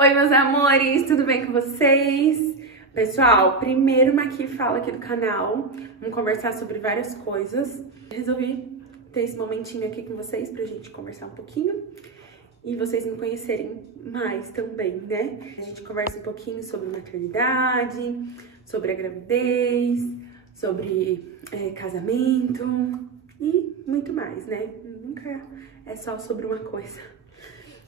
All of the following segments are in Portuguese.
Oi, meus amores, tudo bem com vocês? Pessoal, primeiro Maqui Fala aqui do canal. Vamos conversar sobre várias coisas. Resolvi ter esse momentinho aqui com vocês pra gente conversar um pouquinho e vocês me conhecerem mais também, né? A gente conversa um pouquinho sobre maternidade, sobre a gravidez, sobre casamento e muito mais, né? Nunca é só sobre uma coisa.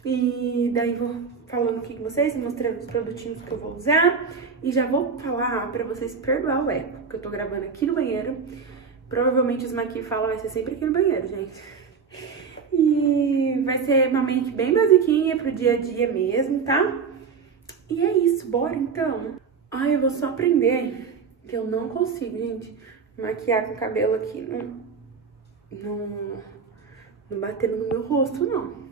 E daí vou falando aqui com vocês, mostrando os produtinhos que eu vou usar. E já vou falar pra vocês perdoar o eco, que eu tô gravando aqui no banheiro. Provavelmente os Maqui Fala vai ser sempre aqui no banheiro, gente. E vai ser uma make bem basiquinha pro dia a dia mesmo, tá? E é isso, bora então. Ai, eu vou só aprender, que eu não consigo, gente, maquiar com o cabelo aqui, não batendo no meu rosto, não.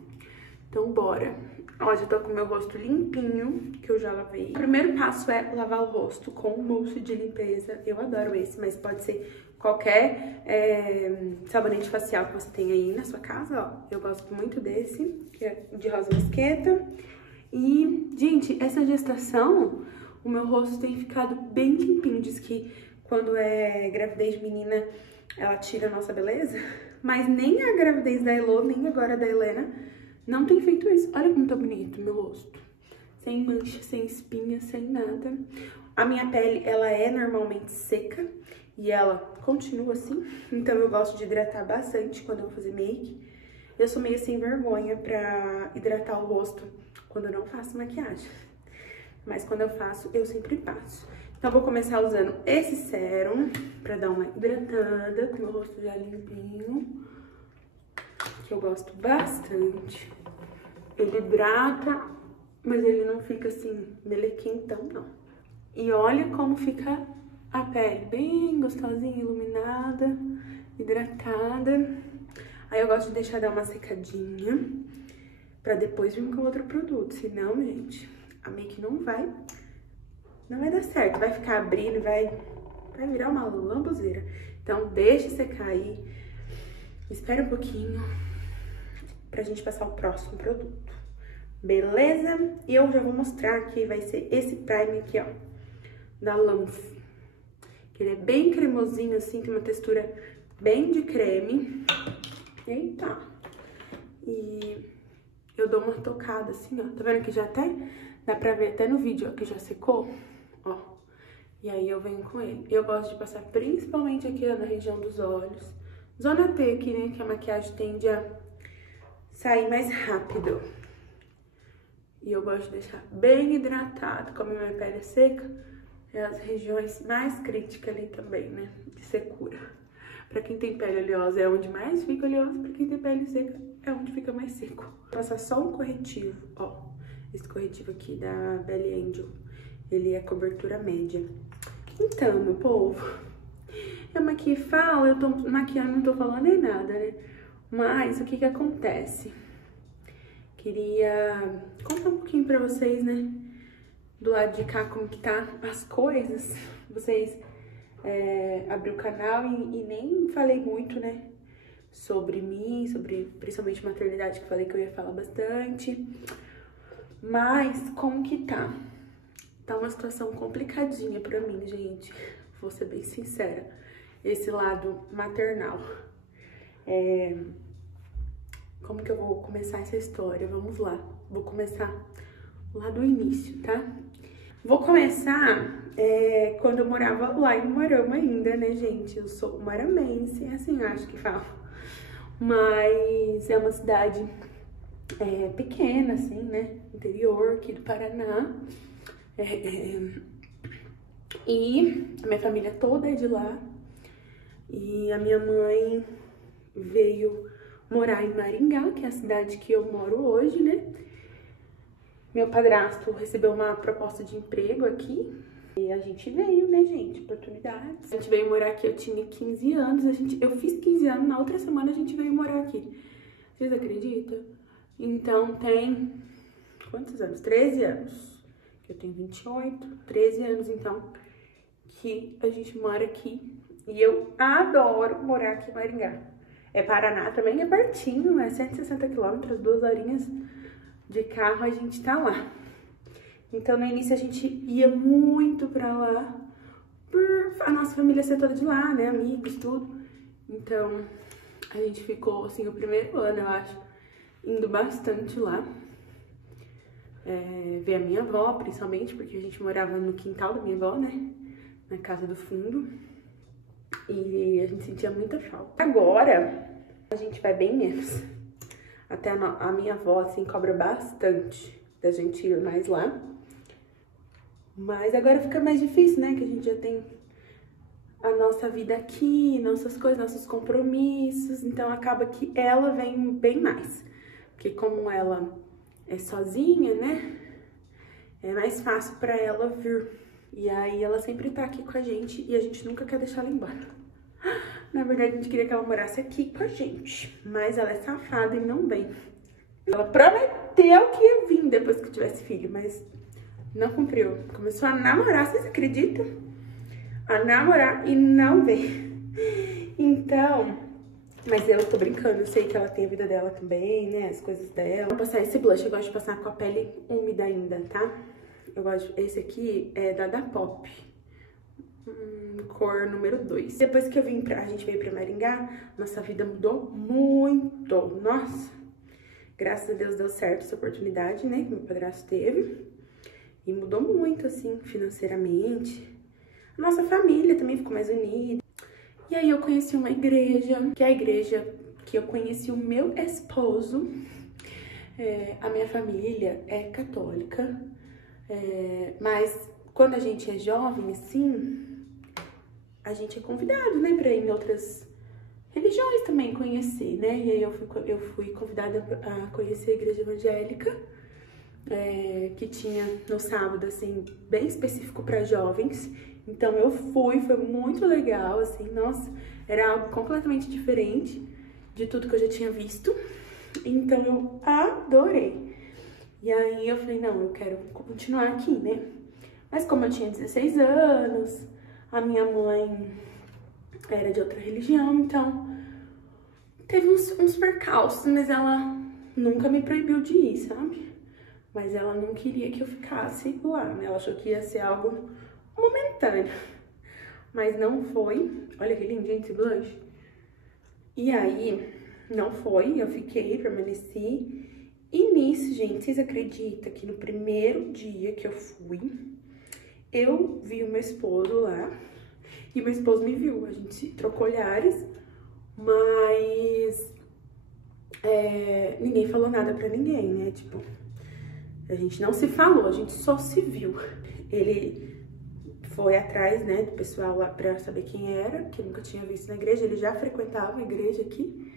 Então, bora. Ó, já tô com o meu rosto limpinho, que eu já lavei. O primeiro passo é lavar o rosto com mousse de limpeza. Eu adoro esse, mas pode ser qualquer sabonete facial que você tenha aí na sua casa, ó. Eu gosto muito desse, que é de rosa mosqueta. E, gente, essa gestação, o meu rosto tem ficado bem limpinho. Diz que quando é gravidez de menina, ela tira a nossa beleza. Mas nem a gravidez da Elô, nem agora da Helena, não tem feito isso. Olha como tá bonito meu rosto. Sem mancha, sem espinha, sem nada. A minha pele, ela é normalmente seca e ela continua assim. Então eu gosto de hidratar bastante quando eu vou fazer make. Eu sou meio sem vergonha pra hidratar o rosto quando eu não faço maquiagem. Mas quando eu faço, eu sempre passo. Então eu vou começar usando esse sérum pra dar uma hidratada, com o meu rosto já limpinho. Que eu gosto bastante. Ele hidrata, mas ele não fica assim, melequentão, não. E olha como fica a pele, bem gostosinha, iluminada, hidratada. Aí eu gosto de deixar dar uma secadinha, pra depois vir com outro produto. Senão, gente, a make não vai dar certo. Vai ficar abrindo, vai virar uma lambuzeira. Então, deixa secar aí, espera um pouquinho pra gente passar o próximo produto, beleza? E eu já vou mostrar que vai ser esse primer aqui, ó, da Lance. Que ele é bem cremosinho, assim, tem uma textura bem de creme. Eita! E eu dou uma tocada assim, ó, tá vendo que já até, dá pra ver até no vídeo, ó, que já secou, ó. E aí eu venho com ele. Eu gosto de passar principalmente aqui, ó, na região dos olhos. Zona T aqui, né, que a maquiagem tende a sair mais rápido. E eu gosto de deixar bem hidratado. Como a minha pele é seca, é as regiões mais críticas ali também, né? De secura. Pra quem tem pele oleosa é onde mais fica oleosa. Pra quem tem pele seca é onde fica mais seco. Vou passar só um corretivo, ó. Esse corretivo aqui da Belly Angel. Ele é cobertura média. Então, meu povo, eu Maqui Fala, eu tô maquiando, não tô falando nem nada, né? Mas o que que acontece? Queria contar um pouquinho pra vocês, né? Do lado de cá, como que tá as coisas. Vocês abriu o canal e nem falei muito, né? Sobre mim, sobre principalmente maternidade, que eu falei que eu ia falar bastante. Mas como que tá? Tá uma situação complicadinha pra mim, gente. Vou ser bem sincera. Esse lado maternal. Como que eu vou começar essa história? Vamos lá. Vou começar lá do início, tá? Vou começar quando eu morava lá em Moarama ainda, né, gente? Eu sou moaramense, assim acho que fala. Mas é uma cidade pequena, assim, né? Interior aqui do Paraná. E a minha família toda é de lá. E a minha mãe veio morar em Maringá, que é a cidade que eu moro hoje, né? Meu padrasto recebeu uma proposta de emprego aqui. E a gente veio, né, gente? Oportunidades. A gente veio morar aqui, eu tinha 15 anos. Eu fiz 15 anos, na outra semana a gente veio morar aqui. Vocês acreditam? Então tem... quantos anos? 13 anos. Eu tenho 28, 13 anos, então, que a gente mora aqui. E eu adoro morar aqui em Maringá. É Paraná também, é pertinho, é 160 quilômetros, 2 horinhas de carro a gente tá lá. Então, no início, a gente ia muito pra lá, por a nossa família ser toda de lá, né? Amigos, tudo. Então, a gente ficou, assim, o primeiro ano, eu acho, indo bastante lá. Ver a minha avó, principalmente, porque a gente morava no quintal da minha avó, né? Na casa do fundo. E a gente sentia muita falta. Agora, a gente vai bem menos. Até a minha avó, assim, cobra bastante da gente ir mais lá. Mas agora fica mais difícil, né? Que a gente já tem a nossa vida aqui, nossas coisas, nossos compromissos. Então, acaba que ela vem bem mais. Porque como ela é sozinha, né? É mais fácil pra ela vir. E aí, ela sempre tá aqui com a gente e a gente nunca quer deixar ela embora. Na verdade, a gente queria que ela morasse aqui com a gente. Mas ela é safada e não vem. Ela prometeu que ia vir depois que tivesse filho, mas não cumpriu. Começou a namorar, vocês acreditam? A namorar e não veio. Então, mas eu tô brincando, eu sei que ela tem a vida dela também, né? As coisas dela. Vou passar esse blush, eu gosto de passar com a pele úmida ainda, tá? Eu gosto, esse aqui é da Pop. Cor número 2. Depois que a gente veio pra Maringá, nossa vida mudou muito. Nossa, graças a Deus deu certo essa oportunidade, né? Que meu padrasto teve. E mudou muito, assim, financeiramente. A nossa família também ficou mais unida. E aí eu conheci uma igreja, que é a igreja que eu conheci o meu esposo. A minha família é católica. Mas quando a gente é jovem, assim, a gente é convidado, né, pra ir em outras religiões também conhecer, né? E aí eu fui convidada a conhecer a igreja evangélica, que tinha no sábado, assim, bem específico para jovens. Então eu fui, foi muito legal, assim, nossa, era algo completamente diferente de tudo que eu já tinha visto. Então eu adorei. E aí eu falei, não, eu quero continuar aqui, né? Mas como eu tinha 16 anos, a minha mãe era de outra religião, então teve uns percalços, mas ela nunca me proibiu de ir, sabe? Mas ela não queria que eu ficasse lá, né? Ela achou que ia ser algo momentâneo. Mas não foi. Olha que lindo, gente, esse blush. E aí, não foi, eu fiquei, permaneci. E nisso, gente, vocês acreditam que no primeiro dia que eu fui, eu vi o meu esposo lá e o meu esposo me viu. A gente trocou olhares, mas ninguém falou nada pra ninguém, né? Tipo, a gente não se falou, a gente só se viu. Ele foi atrás, né, do pessoal lá pra saber quem era, que eu nunca tinha visto na igreja. Ele já frequentava a igreja aqui.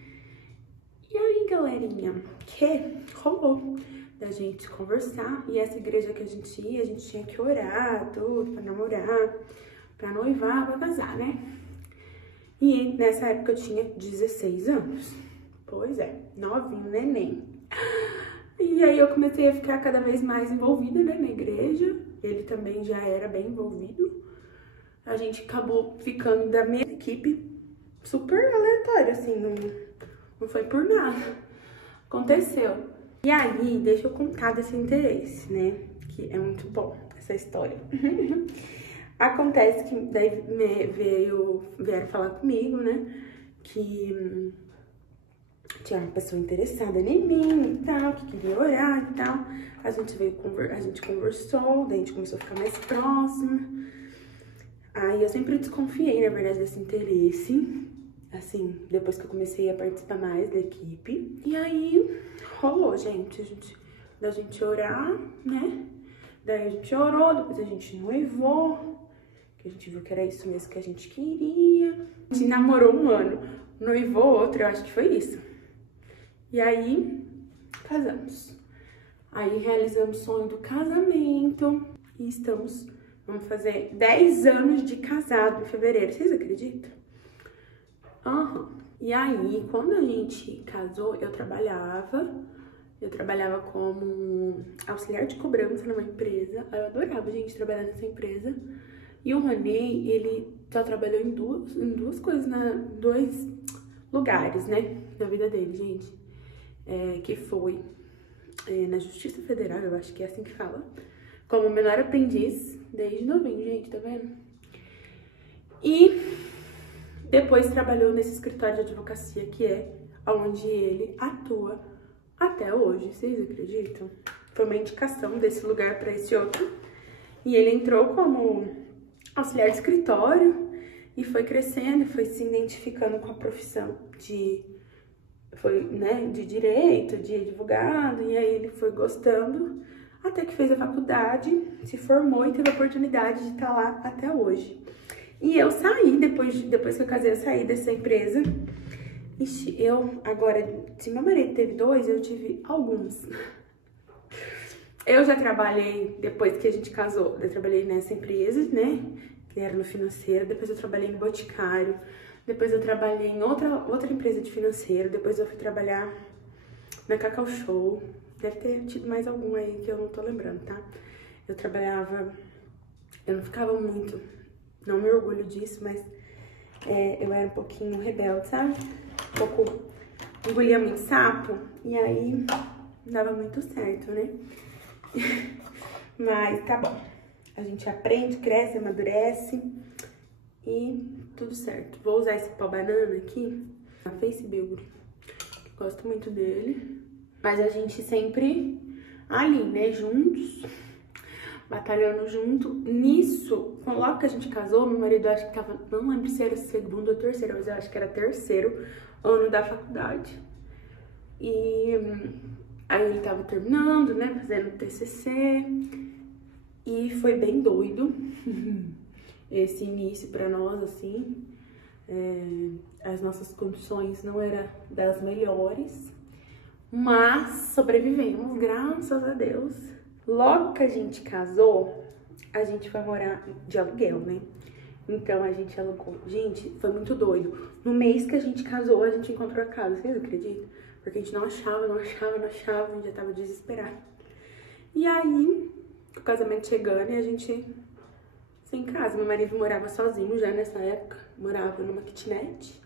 E aí, galerinha, que rolou da gente conversar. E essa igreja que a gente ia, a gente tinha que orar, tudo, pra namorar, pra noivar, pra casar, né? E nessa época eu tinha 16 anos. Pois é, novinho, neném. E aí eu comecei a ficar cada vez mais envolvida, né, na igreja. Ele também já era bem envolvido. A gente acabou ficando da mesma equipe, super aleatório, assim, não foi por nada. Aconteceu. E aí, deixa eu contar desse interesse, né? Que é muito bom, essa história. Acontece que daí vieram falar comigo, né? Que tinha uma pessoa interessada em mim e tal, que queria orar e tal. A gente conversou, daí a gente começou a ficar mais próximo. Aí eu sempre desconfiei, na verdade, desse interesse. Assim, depois que eu comecei a participar mais da equipe. E aí, rolou, gente. Da gente orar, né? Daí a gente orou, depois a gente noivou. Que a gente viu que era isso mesmo que a gente queria. A gente namorou 1 ano, noivou outro, eu acho que foi isso. E aí, casamos. Aí realizamos o sonho do casamento. E vamos fazer 10 anos de casado em fevereiro. Vocês acreditam? E aí, quando a gente casou, eu trabalhava como auxiliar de cobrança numa empresa. Eu adorava, gente, trabalhar nessa empresa. E o Rony, ele só trabalhou em duas coisas, dois lugares, né, na vida dele, gente. Que foi na Justiça Federal, eu acho que é assim que fala, como menor aprendiz, desde novinho, gente, tá vendo? E depois trabalhou nesse escritório de advocacia, que é onde ele atua até hoje, vocês acreditam? Foi uma indicação desse lugar para esse outro. E ele entrou como auxiliar de escritório e foi crescendo, foi se identificando com a profissão de direito, de advogado, e aí ele foi gostando, até que fez a faculdade, se formou e teve a oportunidade de estar lá até hoje. E eu saí, depois que eu casei, eu saí dessa empresa. Ixi, agora, se meu marido teve 2, eu tive alguns. Eu já trabalhei, depois que a gente casou, eu trabalhei nessa empresa, né, que era no financeiro, depois eu trabalhei no Boticário, depois eu trabalhei em outra empresa de financeiro, depois eu fui trabalhar na Cacau Show, deve ter tido mais algum aí que eu não tô lembrando, tá? Eu não ficava muito, não me orgulho disso, mas eu era um pouquinho rebelde, sabe? Um pouco, engolia muito sapo, e aí não dava muito certo, né? Mas tá bom, a gente aprende, cresce, amadurece e tudo certo. Vou usar esse pau banana aqui, a Face Beauty, gosto muito dele. Mas a gente sempre ali, né, juntos, batalhando junto. Nisso, logo que a gente casou, meu marido acho que tava, não lembro se era segundo ou terceiro, mas eu acho que era terceiro ano da faculdade. E aí ele tava terminando, né, fazendo TCC, e foi bem doido esse início pra nós, assim. As nossas condições não eram das melhores, mas sobrevivemos, graças a Deus. Logo que a gente casou, a gente foi morar de aluguel, né? Então a gente alugou. Gente, foi muito doido. No mês que a gente casou, a gente encontrou a casa, vocês acreditam? Porque a gente não achava, a gente já tava desesperado. E aí, o casamento chegando e a gente sem casa. Meu marido morava sozinho já nessa época, morava numa kitnet.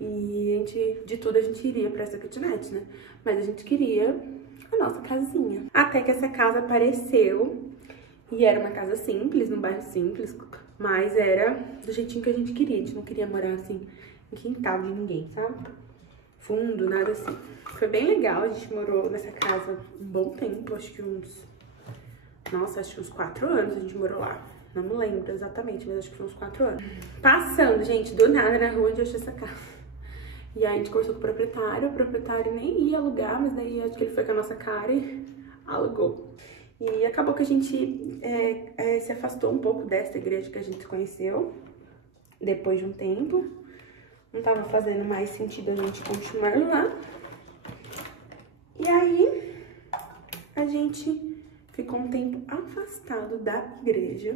E de tudo a gente iria pra essa kitnet, né? Mas a gente queria a nossa casinha. Até que essa casa apareceu, e era uma casa simples, num bairro simples, mas era do jeitinho que a gente queria. A gente não queria morar assim, em quintal de ninguém, sabe? Fundo, nada assim. Foi bem legal, a gente morou nessa casa um bom tempo, acho que uns 4 anos a gente morou lá. Não me lembro exatamente, mas acho que foi uns 4 anos. Passando, gente, do nada na rua onde eu achei essa casa. E aí a gente conversou com o proprietário nem ia alugar, mas daí acho que ele foi com a nossa cara e alugou. E acabou que a gente se afastou um pouco dessa igreja que a gente conheceu, depois de um tempo. Não tava fazendo mais sentido a gente continuar lá. E aí, a gente ficou um tempo afastado da igreja.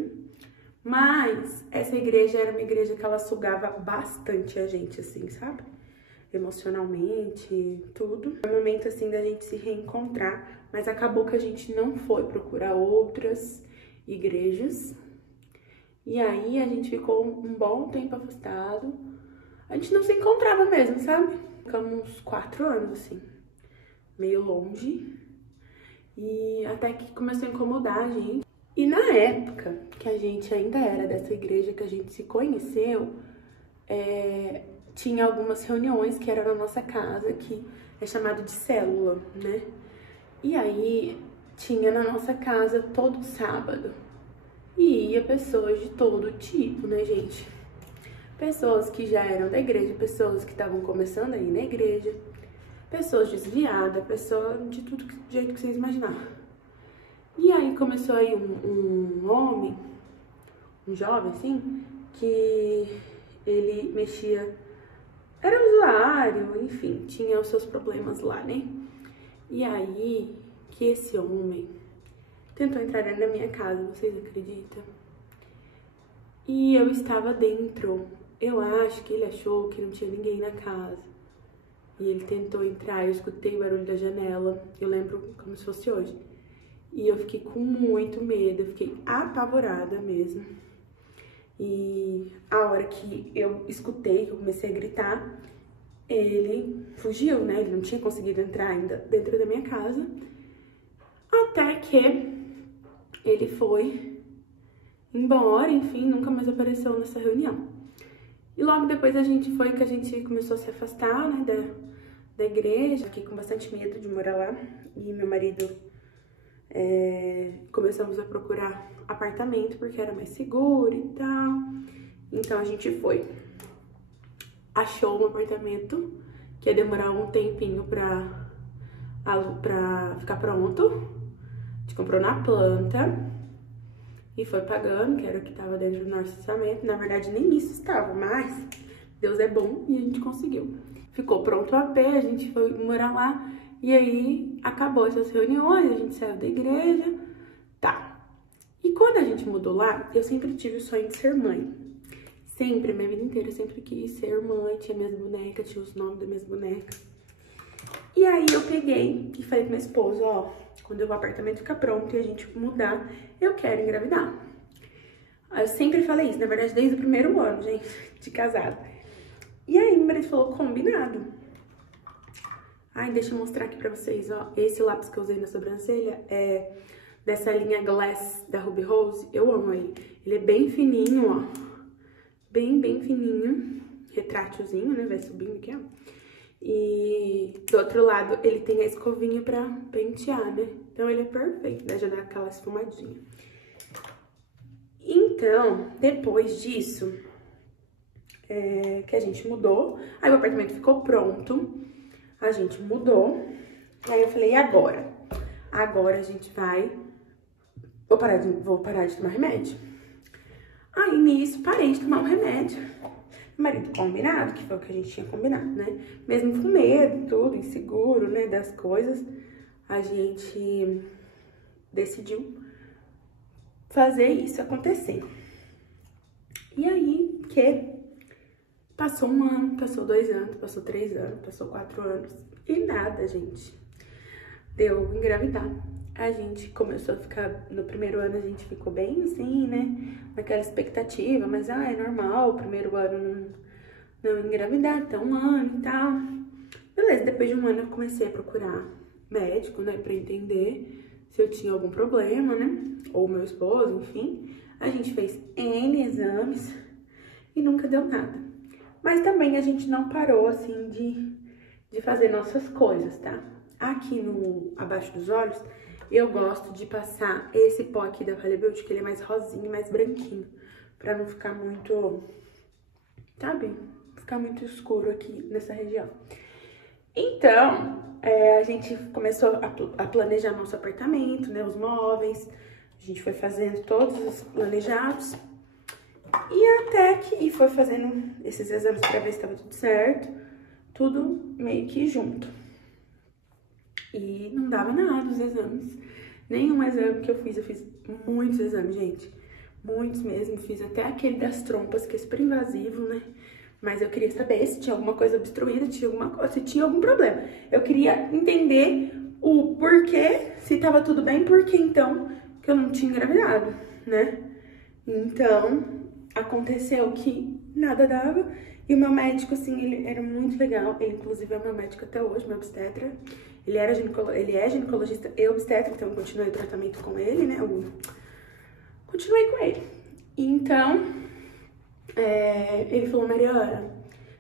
Mas essa igreja era uma igreja que ela sugava bastante a gente, assim, sabe? Emocionalmente, tudo. É um momento, assim, da gente se reencontrar. Mas acabou que a gente não foi procurar outras igrejas. E aí, a gente ficou um bom tempo afastado. A gente não se encontrava mesmo, sabe? Ficamos uns 4 anos, assim, meio longe. E até que começou a incomodar a gente. E na época que a gente ainda era dessa igreja que a gente se conheceu, tinha algumas reuniões que eram na nossa casa, que é chamado de célula, né? E aí tinha na nossa casa todo sábado. E ia pessoas de todo tipo, né, gente? Pessoas que já eram da igreja, pessoas que estavam começando aí na igreja, pessoas desviadas, pessoas de tudo jeito que vocês imaginaram. E aí começou aí um homem, um jovem assim, que ele mexia, era usuário, enfim, tinha os seus problemas lá, né? E aí que esse homem tentou entrar na minha casa, vocês acreditam? E eu estava dentro. Eu acho que ele achou que não tinha ninguém na casa. E ele tentou entrar, eu escutei o barulho da janela. Eu lembro como se fosse hoje. E eu fiquei com muito medo, eu fiquei apavorada mesmo. E a hora que eu escutei, que eu comecei a gritar, ele fugiu, né? Ele não tinha conseguido entrar ainda dentro da minha casa. Até que ele foi embora, enfim, nunca mais apareceu nessa reunião. E logo depois a gente começou a se afastar, né, da igreja. Fiquei com bastante medo de morar lá. E meu marido, começamos a procurar apartamento porque era mais seguro e tal. Então a gente achou um apartamento que ia demorar um tempinho pra ficar pronto. A gente comprou na planta e foi pagando, que era o que tava dentro do nosso orçamento. Na verdade, nem isso estava, mas Deus é bom e a gente conseguiu. Ficou pronto o AP, a gente foi morar lá e aí acabou essas reuniões, a gente saiu da igreja, tá. E quando a gente mudou lá, eu sempre tive o sonho de ser mãe. Sempre, minha vida inteira, eu sempre quis ser mãe, tinha minhas bonecas, tinha os nomes das minhas bonecas. E aí eu peguei e falei pro meu esposo, ó, quando o apartamento ficar pronto e a gente mudar, eu quero engravidar. Eu sempre falei isso, na verdade, desde o primeiro ano, gente, de casado. E aí meu marido falou, combinado. Ai, deixa eu mostrar aqui pra vocês, ó, esse lápis que eu usei na sobrancelha é dessa linha Glass da Ruby Rose, eu amo ele. Ele é bem fininho, ó. Bem fininho, retrátilzinho, né, vai subindo aqui, ó. E do outro lado ele tem a escovinha pra pentear, né, então ele é perfeito, né, já dá aquela esfumadinha. Então, depois disso, que a gente mudou, aí o apartamento ficou pronto, a gente mudou, aí eu falei, e agora? Agora a gente vai, vou parar de tomar remédio. Aí, nisso, parei de tomar o remédio. Meu marido combinado, que foi o que a gente tinha combinado, né? Mesmo com medo, tudo, inseguro, né, das coisas, a gente decidiu fazer isso acontecer. E aí, passou 1 ano, passou 2 anos, passou 3 anos, passou 4 anos, e nada, gente. Deu engravidar. A gente começou a ficar, no primeiro ano a gente ficou bem assim, né, naquela expectativa, mas é normal, o primeiro ano não engravidar, até 1 ano e tal. Beleza, depois de 1 ano eu comecei a procurar médico, né, pra entender se eu tinha algum problema, né, ou meu esposo, enfim. A gente fez N exames e nunca deu nada. Mas também a gente não parou, assim, de fazer nossas coisas, tá? Aqui abaixo dos olhos, eu gosto de passar esse pó aqui da Fale Beauty, que ele é mais rosinho, mais branquinho, pra não ficar muito, sabe? Ficar muito escuro aqui nessa região. Então, a gente começou a planejar nosso apartamento, né? Os móveis, a gente foi fazendo todos os planejados. E até que foi fazendo esses exames pra ver se tava tudo certo, tudo meio que junto. E não dava nada os exames. Nenhum exame que eu fiz muitos exames, gente. Muitos mesmo. Fiz até aquele das trompas, que é super invasivo, né? Mas eu queria saber se tinha alguma coisa obstruída, se tinha algum problema. Eu queria entender o porquê, se tava tudo bem, porque então que eu não tinha engravidado, né? Então, aconteceu que nada dava. E o meu médico, assim, ele era muito legal. Ele, inclusive, é meu médico até hoje, meu obstetra. Ele é ginecologista e obstetra, então eu continuei o tratamento com ele, né? Continuei com ele. Então, ele falou, Mariana,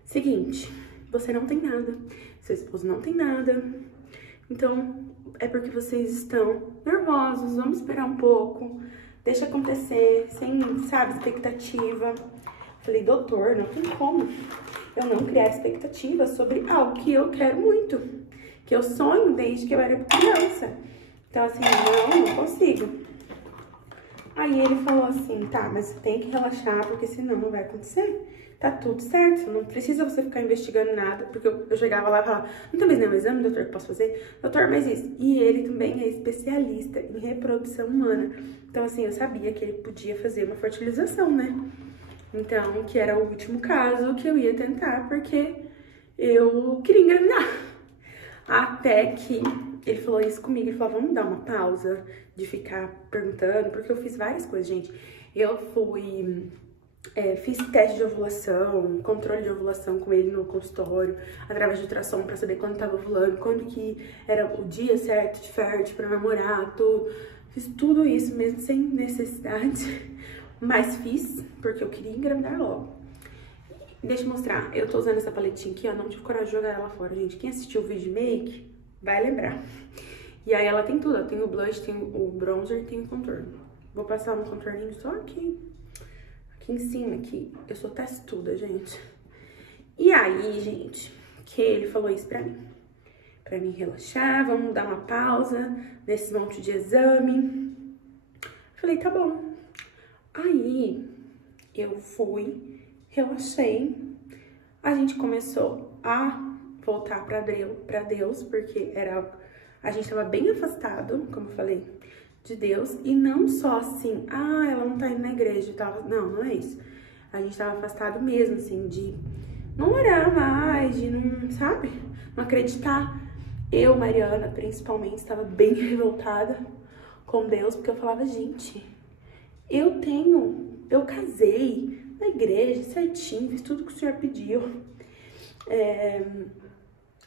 seguinte, você não tem nada, seu esposo não tem nada, então é porque vocês estão nervosos, vamos esperar um pouco, deixa acontecer, sem, sabe, expectativa. Falei, doutor, não tem como eu não criar expectativa sobre algo que eu quero muito, que eu sonho desde que eu era criança. Então, assim, não consigo. Aí ele falou assim, tá, mas você tem que relaxar, porque senão não vai acontecer. Tá tudo certo, não precisa você ficar investigando nada, porque eu chegava lá e falava, não tem mais nenhum exame, doutor, que eu posso fazer? Doutor, mas isso. E ele também é especialista em reprodução humana. Então, assim, eu sabia que ele podia fazer uma fertilização, né? Então, que era o último caso que eu ia tentar, porque eu queria engravidar. Até que ele falou isso comigo, ele falou, vamos dar uma pausa de ficar perguntando, porque eu fiz várias coisas, gente. Eu fiz teste de ovulação, controle de ovulação com ele no consultório, através de ultrassom, pra saber quando tava ovulando, quando que era o dia certo de fértil pra namorar, tudo. Fiz tudo isso mesmo sem necessidade, mas fiz porque eu queria engravidar logo. Deixa eu mostrar, eu tô usando essa paletinha aqui, ó, não tive coragem de jogar ela fora, gente. Quem assistiu o vídeo make vai lembrar. E aí ela tem tudo, ó, tem o blush, tem o bronzer e tem o contorno. Vou passar um contorninho só aqui em cima, aqui. Eu sou testuda, gente. E aí, gente, que ele falou isso pra mim relaxar, vamos dar uma pausa nesse monte de exame. Falei, tá bom. Aí, eu fui, relaxei, a gente começou a voltar pra Deus, porque a gente tava bem afastado, como eu falei, de Deus, e não só assim, ela não tá indo na igreja e tal, não é isso. A gente tava afastado mesmo, assim, de não orar mais, de não, sabe, não acreditar. Eu, Mariana, principalmente, estava bem revoltada com Deus, porque eu falava, gente, eu casei na igreja certinho, fiz tudo que o Senhor pediu,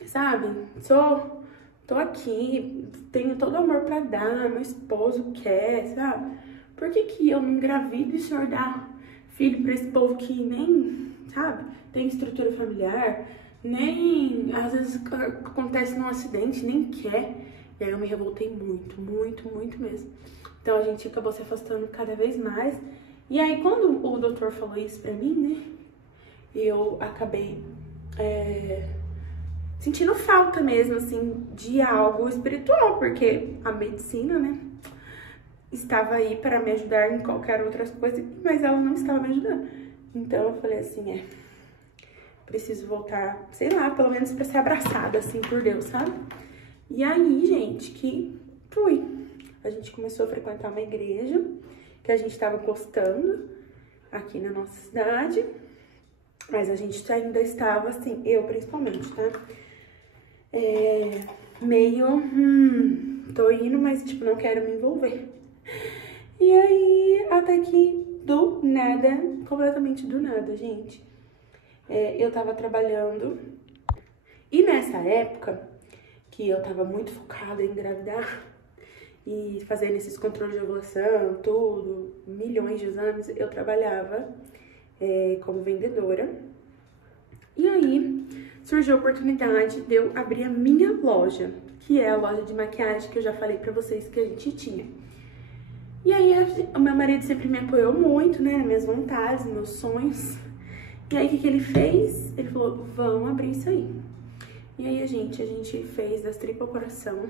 sabe, tô aqui, tenho todo amor pra dar, meu esposo quer, sabe? Por que eu não engravido e o Senhor dá filho pra esse povo que nem, sabe, tem estrutura familiar, nem, às vezes acontece num acidente, nem quer. E aí eu me revoltei muito, muito, muito mesmo. Então a gente acabou se afastando cada vez mais. E aí quando o doutor falou isso pra mim, né, eu acabei sentindo falta mesmo, assim, de algo espiritual, porque a medicina, né, estava aí para me ajudar em qualquer outra coisa, mas ela não estava me ajudando. Então eu falei assim, preciso voltar, sei lá, pelo menos pra ser abraçada, assim, por Deus, sabe? E aí, gente, que fui. A gente começou a frequentar uma igreja que a gente tava gostando aqui na nossa cidade, mas a gente ainda estava, assim, eu principalmente, tá? Meio, tô indo, mas, tipo, não quero me envolver. E aí, até que do nada, completamente do nada, gente, eu tava trabalhando e nessa época que eu tava muito focada em engravidar e fazendo esses controles de ovulação, tudo, milhões de exames, eu trabalhava como vendedora. E aí surgiu a oportunidade de eu abrir a minha loja, que é a loja de maquiagem que eu já falei pra vocês que a gente tinha. E aí o meu marido sempre me apoiou muito, né, nas minhas vontades, nos meus sonhos. E aí o que ele fez? Ele falou, vamos abrir isso aí. E aí a gente fez das tripas ao coração.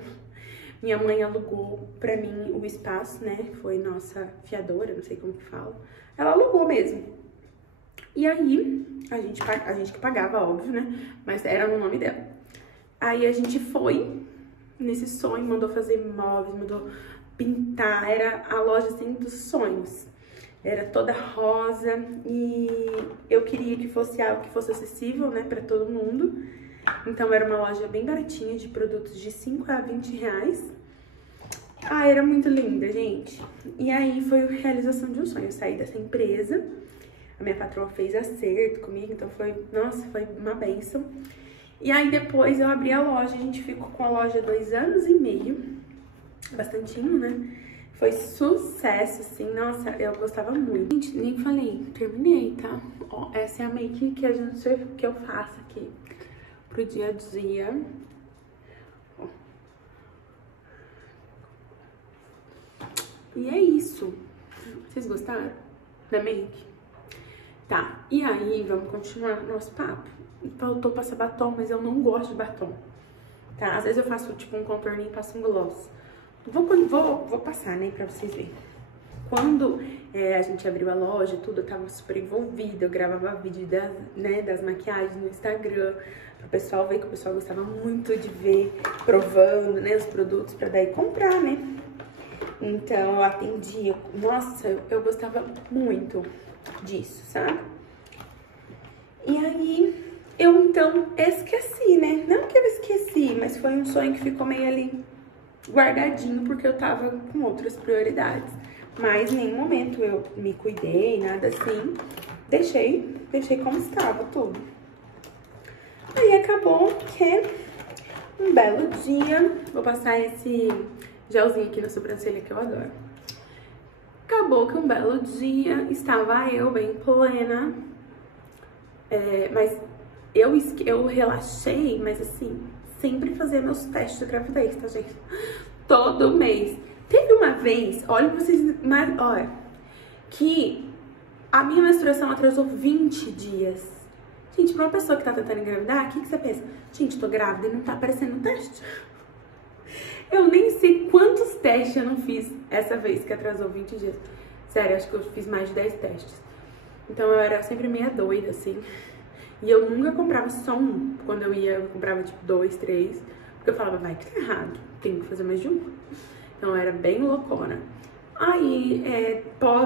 Minha mãe alugou pra mim o espaço, né, foi nossa fiadora, não sei como que fala. Ela alugou mesmo. E aí, a gente que pagava, óbvio, né, mas era no nome dela. Aí a gente foi nesse sonho, mandou fazer móveis, mandou pintar, era a loja, assim, dos sonhos. Era toda rosa e eu queria que fosse algo que fosse acessível, né, pra todo mundo. Então era uma loja bem baratinha, de produtos de 5 a 20 reais. Era muito linda, gente. E aí foi a realização de um sonho. Eu saí dessa empresa, a minha patroa fez acerto comigo, então foi, nossa, foi uma bênção. E aí depois eu abri a loja, a gente ficou com a loja 2 anos e meio, bastantinho, né? Foi sucesso, assim, nossa, eu gostava muito. Gente, nem falei, terminei, tá? Ó, essa é a make que eu faço aqui pro dia a dia. Ó. E é isso. Vocês gostaram da make? Tá, e aí vamos continuar nosso papo. Faltou passar batom, mas eu não gosto de batom, tá? Às vezes eu faço tipo um contorninho e passo um gloss. Vou passar, né, pra vocês verem. Quando a gente abriu a loja e tudo, eu tava super envolvida. Eu gravava vídeo das maquiagens no Instagram, pro pessoal ver, que o pessoal gostava muito de ver, provando, né, os produtos pra daí comprar, né. Então eu atendia, nossa, eu gostava muito disso, sabe? E aí eu então esqueci, né, não que eu esqueci, mas foi um sonho que ficou meio ali guardadinho, porque eu tava com outras prioridades. Mas em nenhum momento eu me cuidei, nada assim. Deixei como estava tudo. Aí acabou que um belo dia, vou passar gelzinho aqui na sobrancelha que eu adoro. Acabou que um belo dia estava eu bem plena, mas eu relaxei, mas assim, sempre fazia meus testes de gravidez, tá, gente? Todo mês. Teve uma vez, olha pra vocês, olha, que a minha menstruação atrasou 20 dias. Gente, pra uma pessoa que tá tentando engravidar, o que você pensa? Gente, tô grávida e não tá aparecendo teste. Eu nem sei quantos testes eu não fiz essa vez que atrasou 20 dias. Sério, acho que eu fiz mais de 10 testes. Então eu era sempre meia doida, assim. E eu nunca comprava só um. Quando eu ia, eu comprava tipo 2, 3. Porque eu falava, vai que tá errado, tem que fazer mais de um. Então eu era bem loucona. Aí,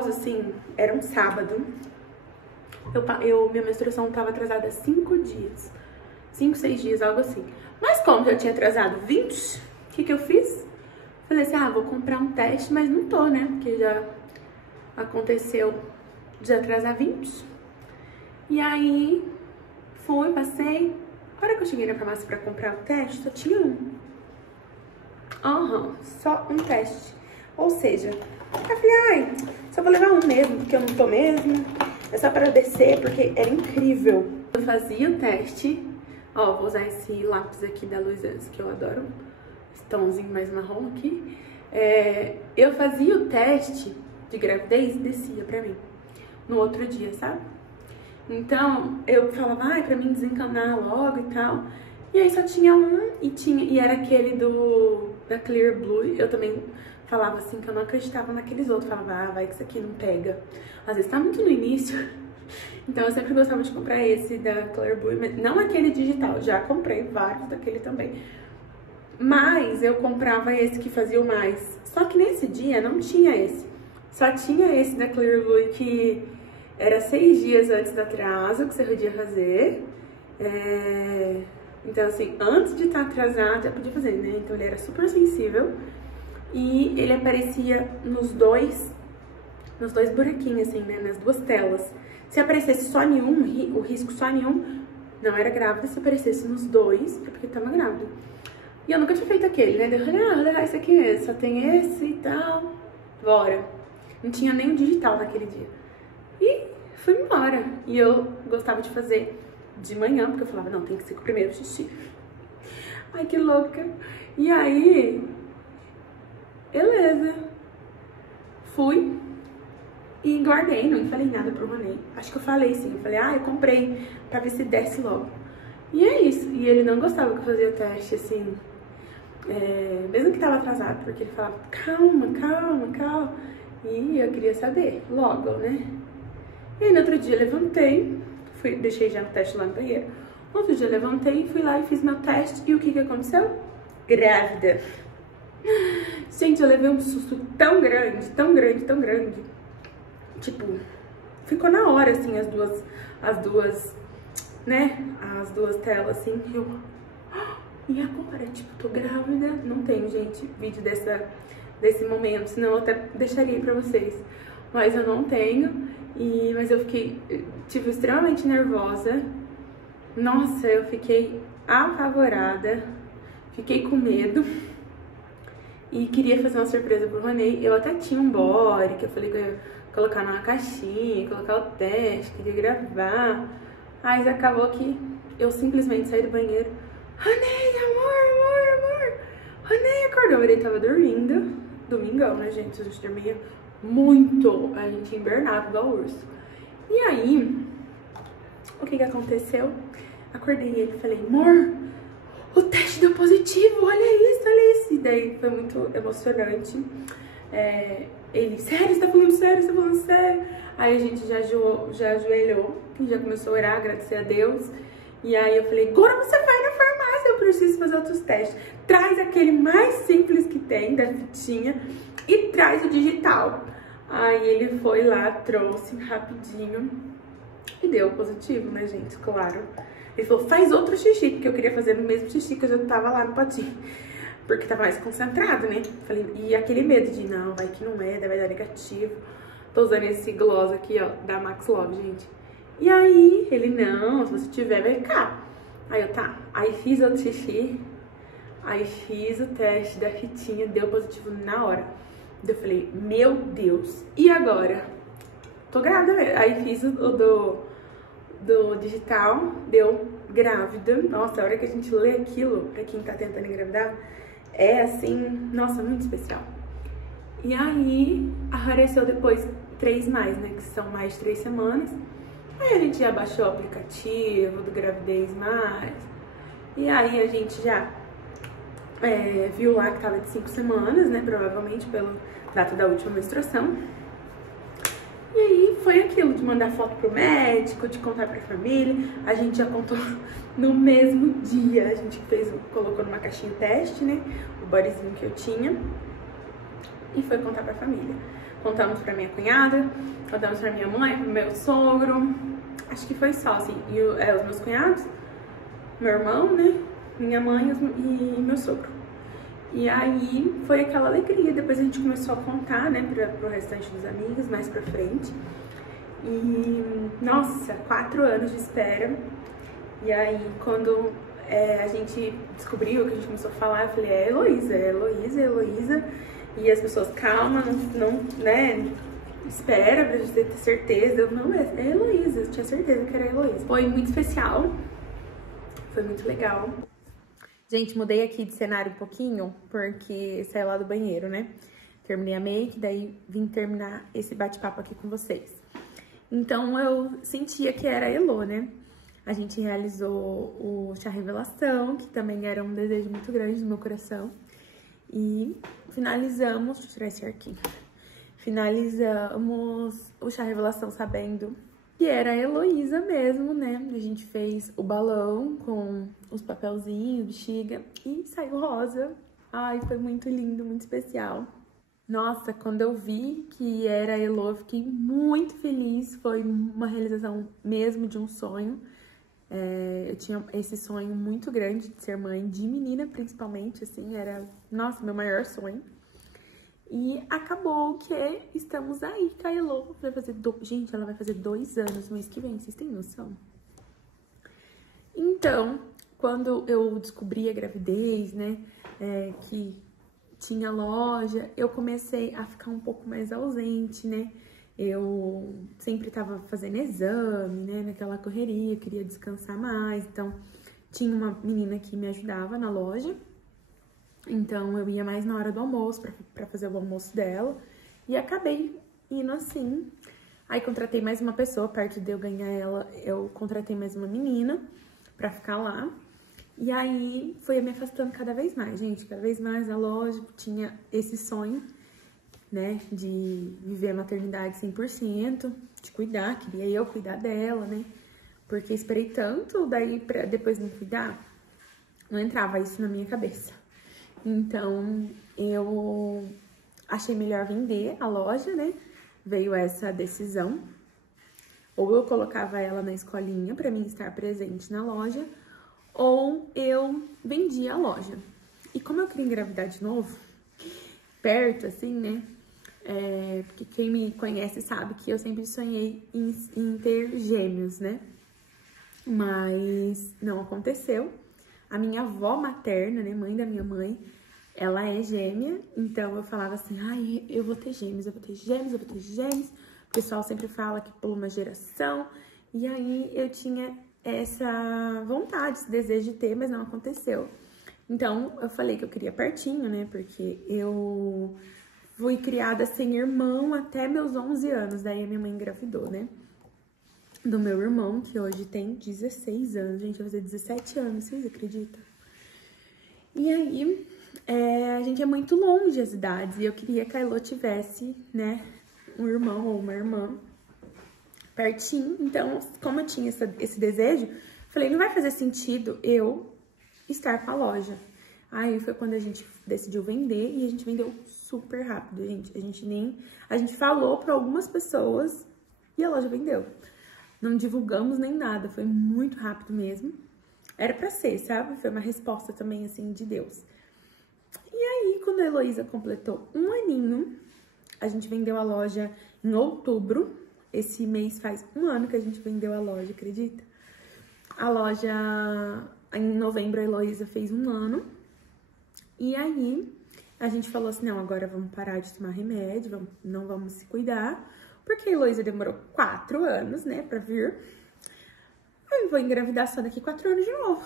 assim, era um sábado. Minha menstruação tava atrasada 5 dias. 5, 6 dias, algo assim. Mas como já tinha atrasado 20, o que eu fiz? Falei assim, vou comprar um teste, mas não tô, né? Porque já aconteceu de atrasar 20. E aí, passei. A hora que eu cheguei na farmácia pra comprar o teste, só tinha um. Só um teste. Ou seja, eu falei, só vou levar um mesmo, porque eu não tô mesmo. É só para descer, porque era incrível. Eu fazia o teste. Ó, vou usar esse lápis aqui da Luisance, que eu adoro. Esse tomzinho mais marrom aqui. Eu fazia o teste de gravidez e descia pra mim. No outro dia, sabe? Então, eu falava, pra mim desencanar logo e tal. E aí só tinha um, e era aquele da Clear Blue. Eu também falava assim, que eu não acreditava naqueles outros. Falava, vai que isso aqui não pega. Às vezes tá muito no início. Então eu sempre gostava de comprar esse da Clear Blue, mas não aquele digital. Já comprei vários daquele também. Mas eu comprava esse que fazia o mais. Só que nesse dia não tinha esse. Só tinha esse da Clear Blue que era 6 dias antes do atraso que você podia fazer. Então assim, antes de estar atrasado já podia fazer, né? Então ele era super sensível. E ele aparecia nos dois buraquinhos, assim, né? Nas duas telas. Se aparecesse só em um, o risco só em um, não era grávida. Se aparecesse nos dois, é porque tava grávida. E eu nunca tinha feito aquele, né? Eu falei, vou levar esse aqui, só tem esse e tal. Bora. Não tinha nem o digital naquele dia. E fui embora. E eu gostava de fazer de manhã, porque eu falava, não, tem que ser com o primeiro xixi. Ai, que louca. E aí, beleza. Fui e guardei, não falei nada pro Ronei. Acho que eu falei sim, eu falei, eu comprei pra ver se desce logo. E é isso. E ele não gostava que eu fazia o teste, assim, mesmo que tava atrasado, porque ele falava, calma. E eu queria saber, logo, né? E aí no outro dia eu levantei, deixei já o teste lá no banheiro. No outro dia eu levantei, fui lá e fiz meu teste. E o que aconteceu? Grávida. Gente, eu levei um susto tão grande. Tipo, ficou na hora, assim, as duas, né? As duas telas, assim. E agora, tipo, tô grávida. Não tenho, gente, vídeo desse momento, senão eu até deixaria pra vocês. Mas eu não tenho. Mas eu tipo, extremamente nervosa. Nossa, eu fiquei apavorada. Fiquei com medo. E queria fazer uma surpresa pro Ronei. Eu até tinha um body, que eu falei que eu ia colocar numa caixinha, colocar o teste, queria gravar. Mas acabou que eu simplesmente saí do banheiro. Ronei, amor. Ronei acordou, ele tava dormindo. Domingão, né, gente? A gente dormia muito. A gente hibernava igual urso. E aí, o que aconteceu? Acordei ele e falei, amor, o teste deu positivo, olha isso. E daí foi muito emocionante. Ele, sério, você tá falando sério? Aí a gente já ajoelhou e já começou a orar, agradecer a Deus. E aí eu falei, agora você vai na farmácia, eu preciso fazer outros testes. Traz aquele mais simples que tem, da fitinha, e traz o digital. Aí ele foi lá, trouxe rapidinho e deu positivo, né, gente? Claro. Ele falou, faz outro xixi, porque eu queria fazer o mesmo xixi que eu já tava lá no potinho. Porque tava mais concentrado, né? Falei, e aquele medo de, não, vai que não vai dar negativo. Tô usando esse gloss aqui, ó, da Max Love, gente. E aí, ele, não, se você tiver, vai ficar. Aí eu, tá. Aí fiz outro xixi. Aí fiz o teste da fitinha, deu positivo na hora. Eu falei, meu Deus, e agora? Tô grávida mesmo. Aí fiz o do digital, deu grávida. Nossa, a hora que a gente lê aquilo, pra quem tá tentando engravidar, é assim, nossa, muito especial. E aí, apareceu depois 3 mais, né, que são mais de 3 semanas. Aí a gente já baixou o aplicativo do Gravidez Mais. E aí a gente já viu lá que tava de 5 semanas, né, provavelmente pela data da última menstruação. E aí foi aquilo de mandar foto pro médico, de contar pra família. A gente já contou no mesmo dia. A gente colocou numa caixinha teste, né, o bodyzinho que eu tinha. E foi contar pra família. Contamos pra minha cunhada, contamos pra minha mãe, pro meu sogro. Acho que foi só, assim. E os meus cunhados, meu irmão, né, minha mãe e meu sogro. E aí foi aquela alegria. Depois a gente começou a contar, né, pro restante dos amigos, mais pra frente. E, nossa, 4 anos de espera. E aí, quando a gente descobriu, que a gente começou a falar, eu falei, é Heloísa, é Heloísa, é Heloísa. E as pessoas, calma, não, né, espera pra gente ter certeza. Eu, não, é Heloísa, eu tinha certeza que era Heloísa. Foi muito especial, foi muito legal. Gente, mudei aqui de cenário um pouquinho, porque saí lá do banheiro, né? Terminei a make, daí vim terminar esse bate-papo aqui com vocês. Então, eu sentia que era a Elo, né? A gente realizou o chá revelação, que também era um desejo muito grande do meu coração. E finalizamos, deixa eu tirar esse arquinho. Finalizamos o chá revelação sabendo que era a Heloísa mesmo, né? A gente fez o balão com os papelzinhos, bexiga, e saiu rosa. Ai, foi muito lindo, muito especial. Nossa, quando eu vi que era a Elo, eu fiquei muito feliz. Foi uma realização mesmo de um sonho. Eu tinha esse sonho muito grande de ser mãe, de menina principalmente, assim, era, nossa, meu maior sonho. E acabou que estamos aí, com a Elo. Vai fazer gente, ela vai fazer 2 anos no mês que vem, vocês têm noção? Então, quando eu descobri a gravidez, né, que tinha loja, eu comecei a ficar um pouco mais ausente, né? Eu sempre tava fazendo exame, né, naquela correria, queria descansar mais, então tinha uma menina que me ajudava na loja. Então, eu ia mais na hora do almoço, pra fazer o almoço dela. E acabei indo assim. Aí, contratei mais uma pessoa, perto de eu ganhar ela, eu contratei mais uma menina pra ficar lá. E aí, foi me afastando cada vez mais, gente. Cada vez mais a loja tinha esse sonho, né, de viver a maternidade 100%, de cuidar, queria eu cuidar dela, né. Porque esperei tanto, daí pra depois não cuidar, não entrava isso na minha cabeça. Então, eu achei melhor vender a loja, né? Veio essa decisão. Ou eu colocava ela na escolinha pra mim estar presente na loja, ou eu vendia a loja. E como eu queria engravidar de novo, perto, assim, né? Porque quem me conhece sabe que eu sempre sonhei em ter gêmeos, né? Mas não aconteceu. A minha avó materna, né, mãe da minha mãe, ela é gêmea, então eu falava assim, ai, eu vou ter gêmeos, eu vou ter gêmeos, eu vou ter gêmeos. O pessoal sempre fala que pula uma geração, e aí eu tinha essa vontade, esse desejo de ter, mas não aconteceu. Então, eu falei que eu queria pertinho, né, porque eu fui criada sem irmão até meus 11 anos, daí a minha mãe engravidou, né, do meu irmão, que hoje tem 16 anos, gente, vai fazer 17 anos, vocês acreditam? E aí, a gente é muito longe as idades, e eu queria que a Elo tivesse, né, um irmão ou uma irmã pertinho. Então, como eu tinha esse desejo, falei, não vai fazer sentido eu estar com a loja. Aí foi quando a gente decidiu vender, e a gente vendeu super rápido, gente. A gente falou para algumas pessoas e a loja vendeu. Não divulgamos nem nada, foi muito rápido mesmo. Era pra ser, sabe? Foi uma resposta também, assim, de Deus. E aí, quando a Heloísa completou 1 aninho, a gente vendeu a loja em outubro. Esse mês faz 1 ano que a gente vendeu a loja, acredita? A loja, em novembro, a Heloísa fez 1 ano. E aí, a gente falou assim, não, agora vamos parar de tomar remédio, não vamos se cuidar, porque a Heloísa demorou 4 anos, né, pra vir. Eu vou engravidar só daqui 4 anos de novo.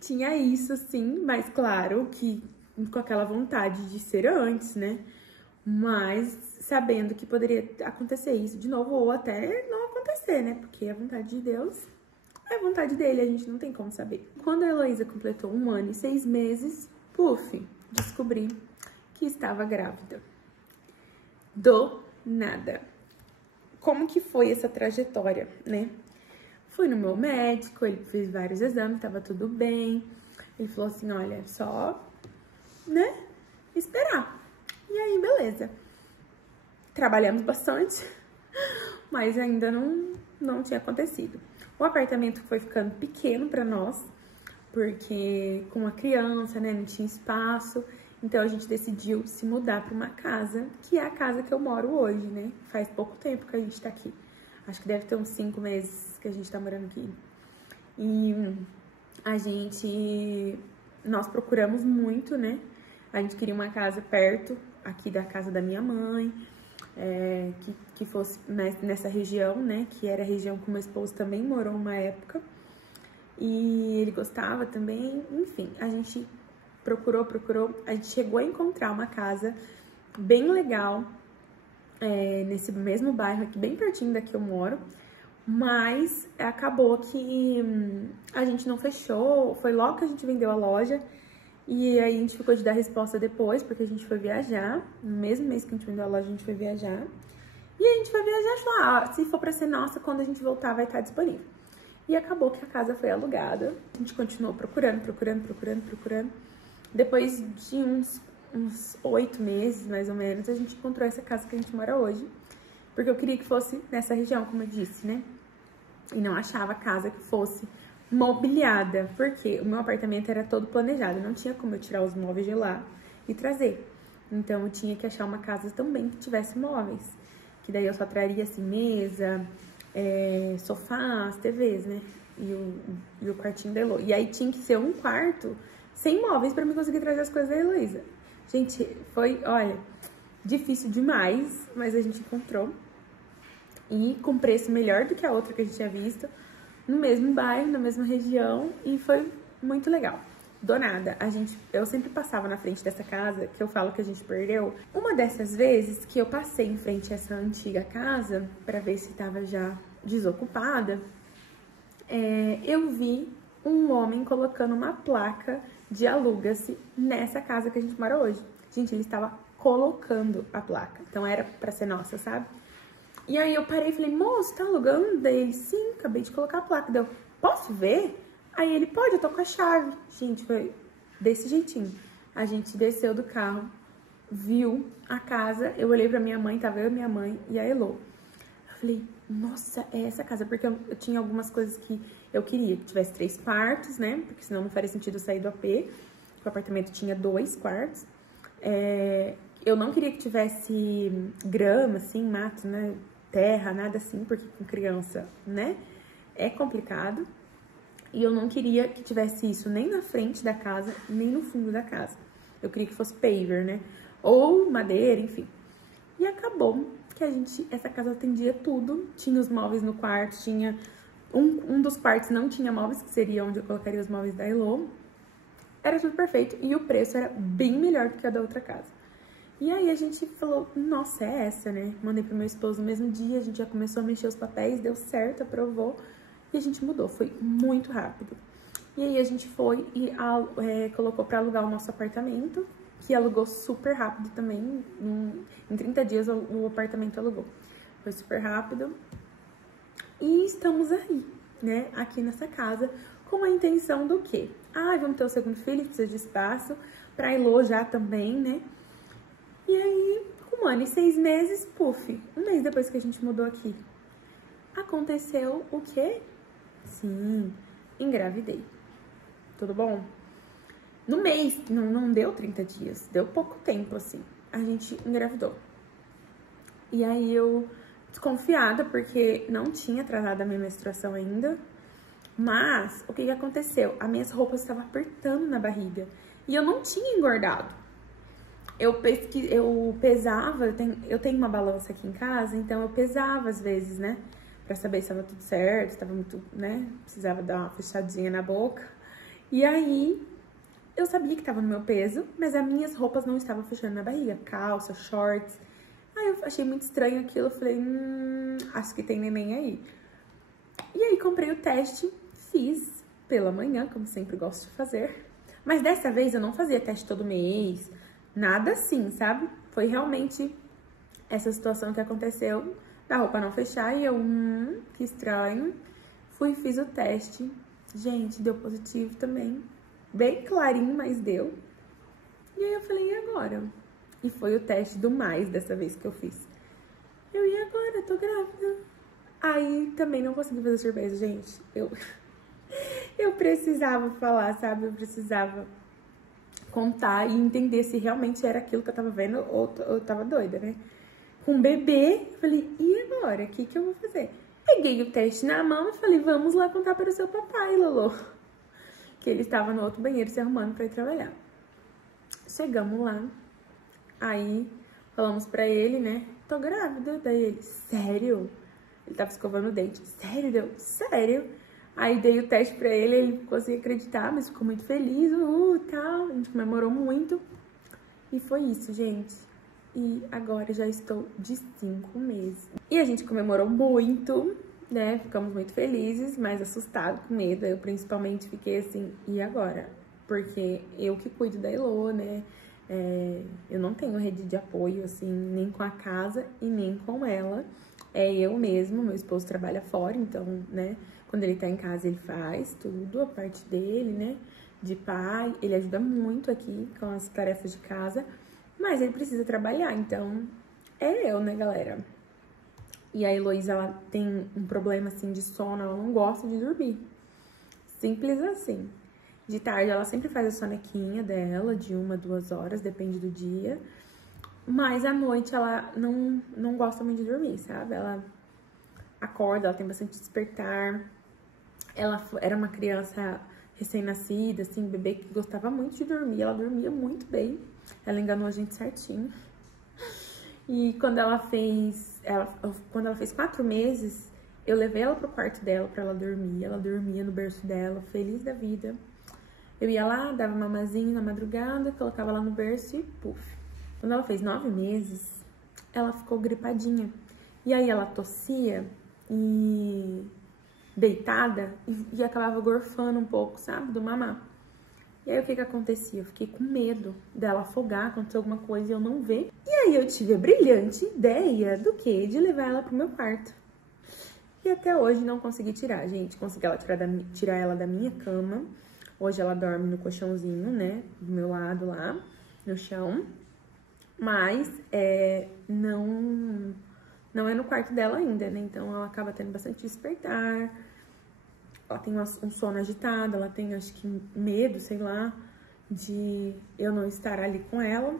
Tinha isso, sim, mas claro que com aquela vontade de ser antes, né? Mas sabendo que poderia acontecer isso de novo ou até não acontecer, né? Porque a vontade de Deus é a vontade dele, a gente não tem como saber. Quando a Heloísa completou 1 ano e 6 meses, puf, descobri que estava grávida. Do nada. Como que foi essa trajetória, né? Fui no meu médico, ele fez vários exames, tava tudo bem. Ele falou assim, olha, só, né, esperar. E aí, beleza. Trabalhamos bastante, mas ainda não tinha acontecido. O apartamento foi ficando pequeno pra nós, porque com uma criança, né, não tinha espaço. Então, a gente decidiu se mudar pra uma casa, que é a casa que eu moro hoje, né? Faz pouco tempo que a gente tá aqui. Acho que deve ter uns 5 meses que a gente tá morando aqui. E nós procuramos muito, né? A gente queria uma casa perto aqui da casa da minha mãe, que fosse nessa região, né? Que era a região que o meu esposo também morou uma época. E ele gostava também, enfim, a gente procurou, a gente chegou a encontrar uma casa bem legal, nesse mesmo bairro aqui, bem pertinho da que eu moro, mas acabou que a gente não fechou, foi logo que a gente vendeu a loja, e aí a gente ficou de dar resposta depois, porque a gente foi viajar, no mesmo mês que a gente vendeu a loja, a gente foi viajar, e a gente foi viajar e falou, se for pra ser nossa, quando a gente voltar vai estar disponível. E acabou que a casa foi alugada, a gente continuou procurando. Depois de uns 8 meses, mais ou menos, a gente encontrou essa casa que a gente mora hoje. Porque eu queria que fosse nessa região, como eu disse, né? E não achava casa que fosse mobiliada, porque o meu apartamento era todo planejado. Não tinha como eu tirar os móveis de lá e trazer. Então, eu tinha que achar uma casa também que tivesse móveis. Que daí eu só traria, assim, mesa, sofás, TVs, né? E o quartinho da Elo. E aí tinha que ser um quarto sem móveis pra mim conseguir trazer as coisas da Heloísa. Gente, foi, olha, difícil demais, mas a gente encontrou. E com preço melhor do que a outra que a gente tinha visto, no mesmo bairro, na mesma região, e foi muito legal. Do nada, eu sempre passava na frente dessa casa, que eu falo que a gente perdeu. Uma dessas vezes que eu passei em frente a essa antiga casa, pra ver se tava já desocupada, eu vi um homem colocando uma placa de aluga-se nessa casa que a gente mora hoje. Gente, ele estava colocando a placa, então era pra ser nossa, sabe? E aí eu parei e falei, moço, tá alugando? Daí ele, sim, acabei de colocar a placa. Daí eu, posso ver? Aí ele, pode, eu tô com a chave. Gente, foi desse jeitinho. A gente desceu do carro, viu a casa, eu olhei pra minha mãe, tava eu, minha mãe e a Elo. Eu falei, nossa, é essa casa, porque eu tinha algumas coisas que eu queria que tivesse 3 quartos, né? Porque senão não faria sentido eu sair do AP. O apartamento tinha 2 quartos. Eu não queria que tivesse grama, assim, mato, né? Terra, nada assim, porque com criança, né? É complicado. E eu não queria que tivesse isso nem na frente da casa, nem no fundo da casa. Eu queria que fosse paver, né? Ou madeira, enfim. E acabou que essa casa atendia tudo. Tinha os móveis no quarto, tinha... Um dos quartos não tinha móveis, que seria onde eu colocaria os móveis da Elo. Era tudo perfeito e o preço era bem melhor do que a da outra casa. E aí a gente falou, nossa, é essa, né? Mandei pro meu esposo no mesmo dia, a gente já começou a mexer os papéis, deu certo, aprovou. E a gente mudou, foi muito rápido. E aí a gente foi e colocou pra alugar o nosso apartamento, que alugou super rápido também. Em 30 dias o apartamento alugou. Foi super rápido. E estamos aí, né? Aqui nessa casa, com a intenção do quê? Vamos ter o segundo filho, precisa de espaço. Pra Elo já também, né? E aí, 1 ano e 6 meses, puf, 1 mês depois que a gente mudou aqui, aconteceu o quê? Sim, engravidei. Tudo bom? No mês, não deu 30 dias, deu pouco tempo, assim, a gente engravidou. E aí eu, desconfiada, porque não tinha atrasado a minha menstruação ainda, mas o que aconteceu? As minhas roupas estavam apertando na barriga. E eu não tinha engordado. Eu pesava, eu tenho uma balança aqui em casa, então eu pesava às vezes, né? Pra saber se tava tudo certo, se tava muito, né? Precisava dar uma fechadinha na boca. E aí, eu sabia que tava no meu peso, mas as minhas roupas não estavam fechando na barriga. Calça, shorts. Aí eu achei muito estranho aquilo, eu falei, acho que tem neném aí. E aí comprei o teste, fiz pela manhã, como sempre gosto de fazer. Mas dessa vez eu não fazia teste todo mês, nada assim, sabe? Foi realmente essa situação que aconteceu, da roupa não fechar, e eu, que estranho. Fui e fiz o teste. Gente, deu positivo também. Bem clarinho, mas deu. E aí eu falei, e agora? E foi o teste do mais dessa vez que eu fiz. Eu, e agora? Eu tô grávida. Aí também não consegui fazer surpresa, gente. Eu precisava falar, sabe? Eu precisava contar e entender se realmente era aquilo que eu tava vendo ou eu tava doida, né? Com um bebê, eu falei, e agora? O que eu vou fazer? Peguei o teste na mão e falei, vamos lá contar para o seu papai, Lolo. Que ele estava no outro banheiro se arrumando para ir trabalhar. Chegamos lá, aí falamos pra ele, né? Tô grávida. Daí ele, sério? Ele tava escovando o dente. Sério? Deu? Sério? Aí dei o teste pra ele, ele ficou sem acreditar, mas ficou muito feliz, tal. A gente comemorou muito. E foi isso, gente. E agora já estou de 5 meses. E a gente comemorou muito, né? Ficamos muito felizes, mas assustados, com medo. Eu principalmente fiquei assim, e agora? Porque eu que cuido da Elô, né? Eu não tenho rede de apoio, assim, nem com a casa e nem com ela. É eu mesmo, meu esposo trabalha fora, então, né? Quando ele tá em casa, ele faz tudo, a parte dele, né? De pai, ele ajuda muito aqui com as tarefas de casa. Mas ele precisa trabalhar, então é eu, né, galera? E a Heloísa, ela tem um problema, assim, de sono, ela não gosta de dormir. Simples assim. De tarde, ela sempre faz a sonequinha dela, de 1 a 2 horas, depende do dia. Mas à noite, ela não gosta muito de dormir, sabe? Ela acorda, ela tem bastante despertar. Ela era uma criança recém-nascida, assim, bebê que gostava muito de dormir. Ela dormia muito bem. Ela enganou a gente certinho. E quando ela fez 4 meses, eu levei ela pro quarto dela pra ela dormir. Ela dormia no berço dela, feliz da vida. Eu ia lá, dava mamazinho na madrugada, colocava ela no berço e puf. Quando ela fez 9 meses, ela ficou gripadinha. E aí ela tossia e deitada e acabava gorfando um pouco, sabe, do mamar. E aí, o que acontecia? Eu fiquei com medo dela afogar, acontecer alguma coisa e eu não ver. E aí, eu tive a brilhante ideia do quê? De levar ela pro meu quarto. E até hoje não consegui tirar, gente. Consegui tirar ela da minha cama. Hoje ela dorme no colchãozinho, né? Do meu lado lá, no chão. Mas, não é no quarto dela ainda, né? Então, ela acaba tendo bastante despertar. Ela tem um sono agitado, ela tem, acho que, medo, sei lá, de eu não estar ali com ela.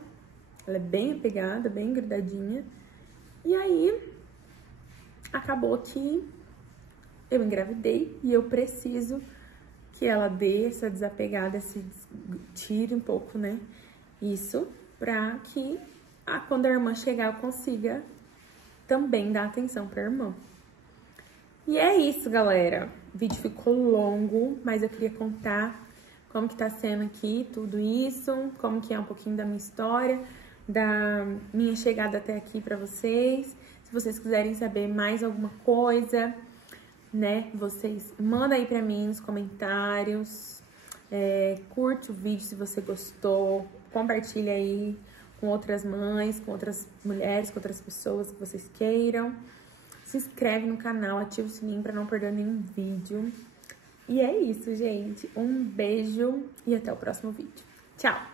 Ela é bem apegada, bem grudadinha. E aí, acabou que eu engravidei e eu preciso que ela dê essa desapegada, tire um pouco, né, isso, pra que quando a irmã chegar eu consiga também dar atenção pra irmã. E é isso, galera. O vídeo ficou longo, mas eu queria contar como que tá sendo aqui tudo isso, como que é um pouquinho da minha história, da minha chegada até aqui pra vocês. Se vocês quiserem saber mais alguma coisa, né, vocês mandam aí pra mim nos comentários. Curte o vídeo se você gostou, compartilha aí com outras mães, com outras mulheres, com outras pessoas que vocês queiram. Se inscreve no canal, ativa o sininho pra não perder nenhum vídeo. E é isso, gente. Um beijo e até o próximo vídeo. Tchau!